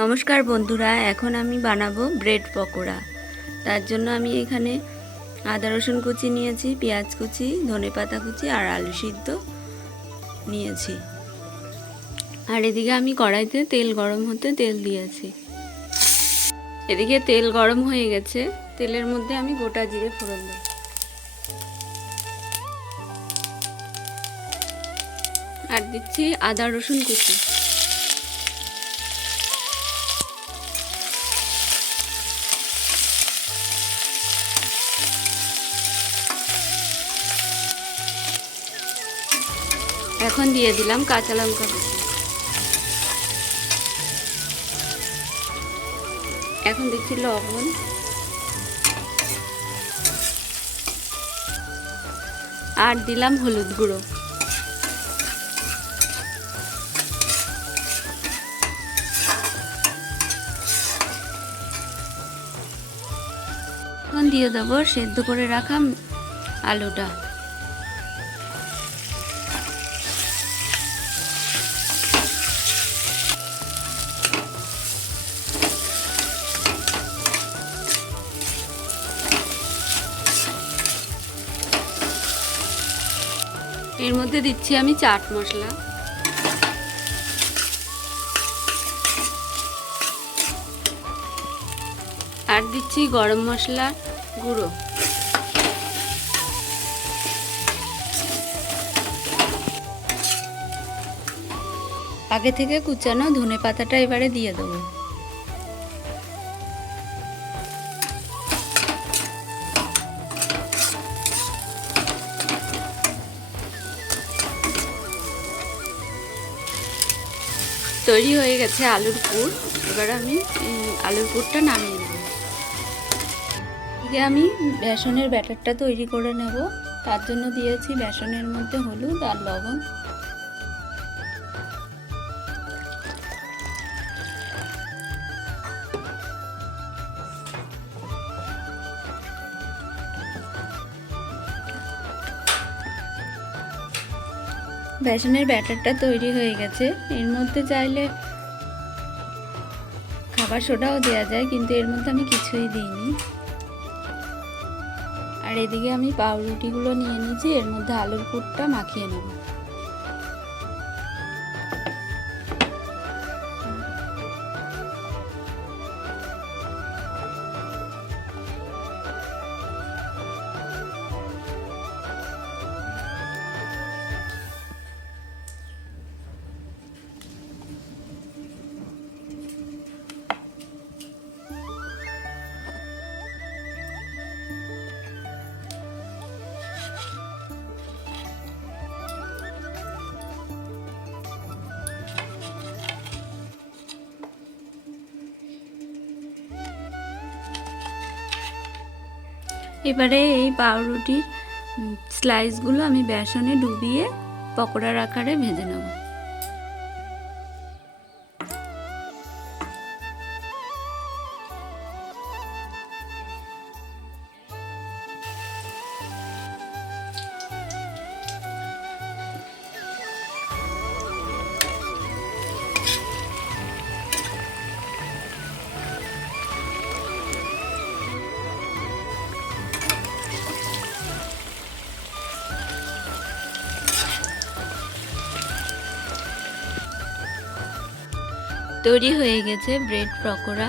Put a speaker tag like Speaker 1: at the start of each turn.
Speaker 1: নমস্কার বন্ধুরা, এখন আমি বানাবো ব্রেড পকোড়া। তার জন্য আমি এখানে আদা রসুন কুচি নিয়েছি, পেঁয়াজ কুচি, ধনে পাতা কুচি আর আলু সিদ্ধ নিয়েছি। আর এদিকে আমি কড়াইতে তেল গরম হতে তেল দিয়েছি। এদিকে তেল গরম হয়ে গেছে, তেলের মধ্যে আমি গোটা জিরে ফোড়ন দেব। আর দিচ্ছি আদা রসুন কুচি। এখন দিয়ে দিলাম কাঁচা লঙ্কা। এখন দিচ্ছি লবণ। আর দিলাম হলুদ গুঁড়ো। এখন দিয়ে দেবো সেদ্ধ করে রাখা আলুটা। এর মধ্যে দিচ্ছি আমি চাট মশলা। আর দিচ্ছি গরম মশলা গুঁড়ো। আগে থেকে কুচানো ধনে পাতাটা এবারে দিয়ে দেবো। তৈরি হয়ে গেছে আলুর পুর। এবার আমি আলুর পুরটা নামিয়ে নেব। এদিকে আমি বেসনের ব্যাটারটা তৈরি করে নেব। তার জন্য দিয়েছি বেসনের মধ্যে হলুদ আর লবণ। বেসনের ব্যাটারটা তৈরি হয়ে গেছে। এর মধ্যে চাইলে খাবার সোডাও দেওয়া যায়, কিন্তু এর মধ্যে আমি কিছুই দিইনি। আর এদিকে আমি পাউরুটিগুলো নিয়ে নিয়েছি, এর মধ্যে আলুর পুরটা মাখিয়ে নেব। এবারে এই পাউরুটির স্লাইসগুলো আমি বেসনে ডুবিয়ে পকোড়ার আকারে ভেজে নেব। তৈরি হয়ে গেছে ব্রেড পকোড়া।